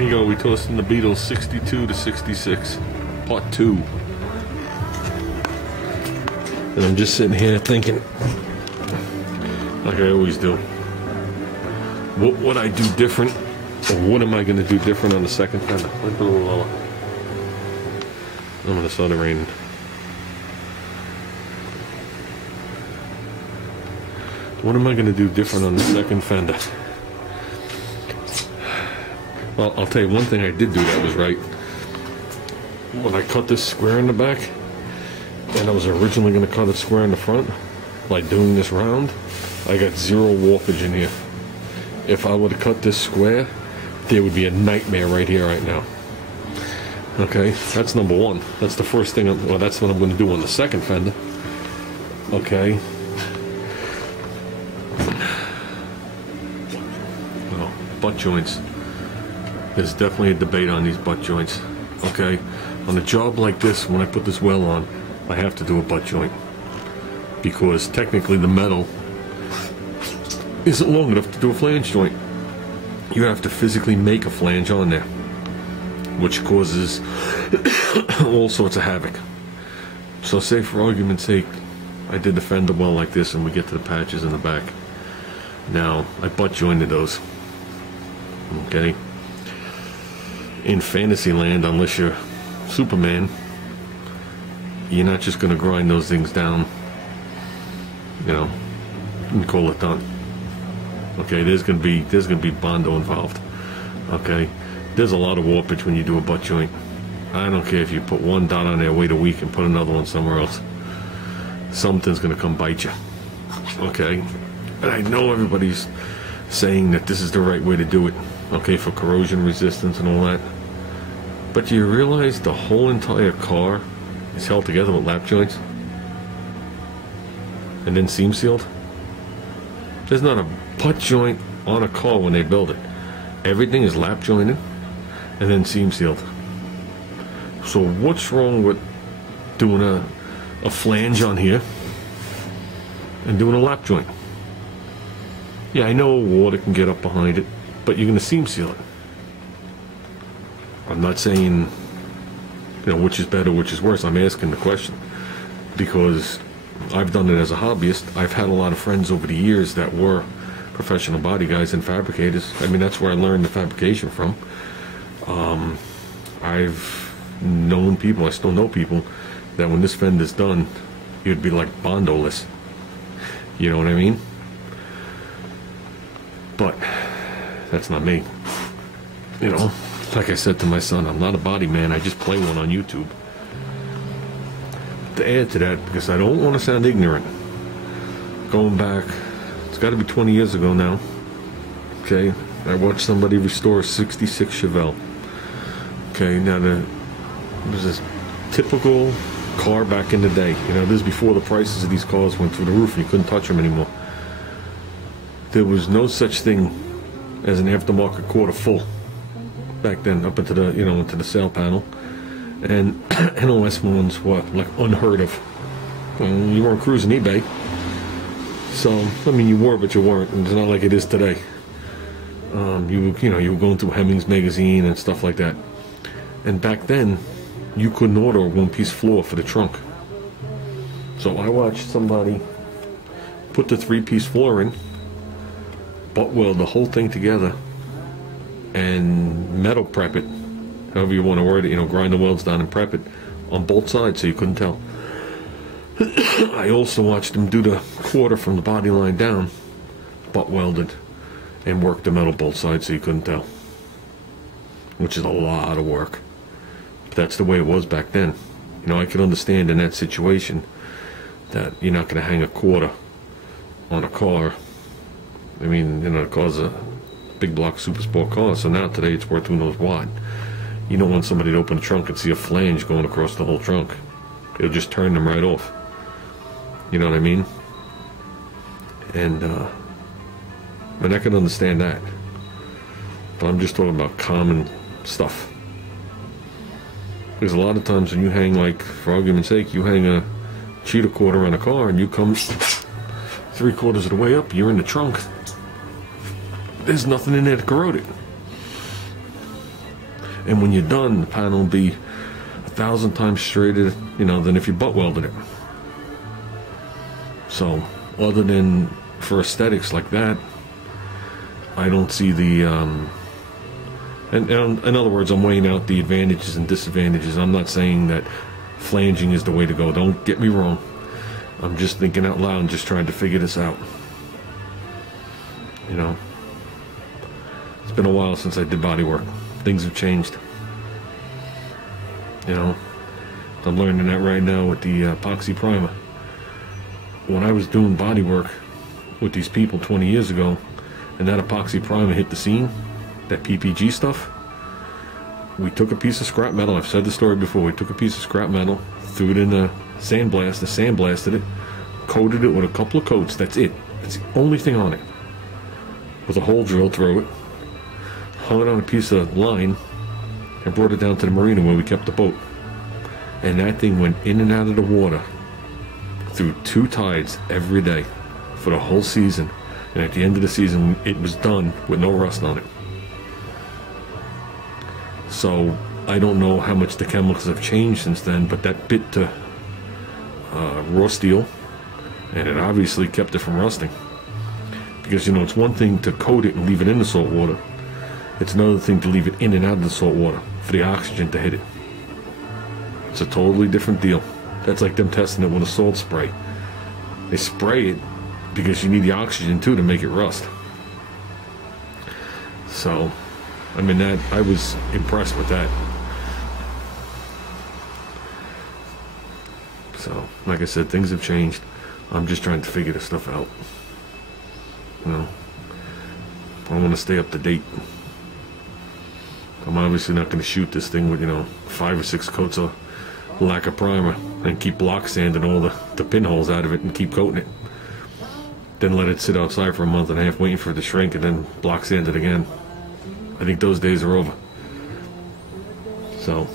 There you go, we toasting the Beatles 62 to 66, part 2. And I'm just sitting here thinking, like I always do, what would I do different, or what am I going to do different on the second fender? Let me put a little lower. I'm going to start it raining. What am I going to do different on the second fender? Well, I'll tell you one thing I did do that was right. When I cut this square in the back, and I was originally going to cut it square in the front, like doing this round, I got zero warpage in here. If I would have cut this square, there would be a nightmare right here, right now. Okay, that's number one. That's the first thing, well, that's what I'm going to do on the second fender. Okay. Well, butt joints. There's definitely a debate on these butt joints. Okay, on a job like this, when I put this well on, I have to do a butt joint because technically the metal isn't long enough to do a flange joint. You have to physically make a flange on there, which causes all sorts of havoc. So say for argument's sake, I did the fender well like this and we get to the patches in the back. Now, I butt jointed those. Okay? In fantasy land, unless you're Superman, you're not just going to grind those things down, you know, and call it done. Okay, there's going to be Bondo involved. Okay, there's a lot of warpage when you do a butt joint. I don't care if you put one dot on there, wait a week, and put another one somewhere else. Something's going to come bite you. Okay, and I know everybody's saying that this is the right way to do it. Okay, for corrosion resistance and all that. But do you realize the whole entire car is held together with lap joints? And then seam sealed? There's not a butt joint on a car when they build it. Everything is lap jointed and then seam sealed. So what's wrong with doing a flange on here and doing a lap joint? Yeah, I know water can get up behind it, but you're going to seam seal it. I'm not saying, you know, which is better, which is worse. I'm asking the question because I've done it as a hobbyist. I've had a lot of friends over the years that were professional body guys and fabricators. I mean, that's where I learned the fabrication from. I've known people, I still know people, that when this fender's done, you'd be like Bondo-less. You know what I mean? But that's not me. You know, like I said to my son, I'm not a body man, I just play one on YouTube. To add to that, because I don't want to sound ignorant, going back, it's got to be 20 years ago now. Okay, I watched somebody restore a 66 Chevelle. Okay, now it was this typical car back in the day. You know, this is before the prices of these cars went through the roof and you couldn't touch them anymore. There was no such thing as an aftermarket quarter full back then, up into the, you know, into the sail panel. And NOS ones were like unheard of. You weren't cruising eBay. So, I mean, you were, but you weren't. It's not like it is today. You were going through Hemmings magazine and stuff like that. And back then, you couldn't order a one-piece floor for the trunk. So I watched somebody put the three-piece floor in, butt weld the whole thing together, and metal prep it, however you want to word it, you know, grind the welds down and prep it on both sides so you couldn't tell. I also watched them do the quarter from the body line down, butt welded, and work the metal both sides so you couldn't tell. Which is a lot of work. But that's the way it was back then. You know, I can understand in that situation that you're not going to hang a quarter on a car. I mean, you know, the car's a big block super sport car, so now today it's worth who knows what. You don't want somebody to open the trunk and see a flange going across the whole trunk. It'll just turn them right off. You know what I mean? And I can understand that. But I'm just talking about common stuff. Because a lot of times when you hang, like, for argument's sake, you hang a cheetah quarter on a car and you come 3/4 of the way up, you're in the trunk. There's nothing in there to corrode it. And when you're done, the panel will be 1,000 times straighter, you know, than if you butt welded it. So, other than for aesthetics like that, I don't see the, and in other words, I'm weighing out the advantages and disadvantages. I'm not saying that flanging is the way to go. Don't get me wrong. I'm just thinking out loud and just trying to figure this out. You know, it's been a while since I did body work. Things have changed. You know, I'm learning that right now with the epoxy primer. When I was doing body work with these people 20 years ago, and that epoxy primer hit the scene, that PPG stuff, we took a piece of scrap metal. I've said the story before. We took a piece of scrap metal, threw it in the sandblaster, sandblasted it, coated it with a couple of coats. That's it. That's the only thing on it. With a hole drilled through it, hung it on a piece of line, and brought it down to the marina where we kept the boat. And that thing went in and out of the water through 2 tides every day for the whole season. And at the end of the season, it was done with no rust on it. So I don't know how much the chemicals have changed since then, but that bit to raw steel, and it obviously kept it from rusting. Because, you know, it's one thing to coat it and leave it in the salt water. It's another thing to leave it in and out of the salt water for the oxygen to hit it. It's a totally different deal. That's like them testing it with a salt spray. They spray it because you need the oxygen too to make it rust. So, I mean, that I was impressed with that. So, like I said, things have changed. I'm just trying to figure this stuff out. You know, I want to stay up to date. I'm obviously not going to shoot this thing with, you know, 5 or 6 coats of lacquer primer and keep block sanding all the pinholes out of it and keep coating it. Then let it sit outside for a month and a half waiting for it to shrink and then block sand it again. I think those days are over. So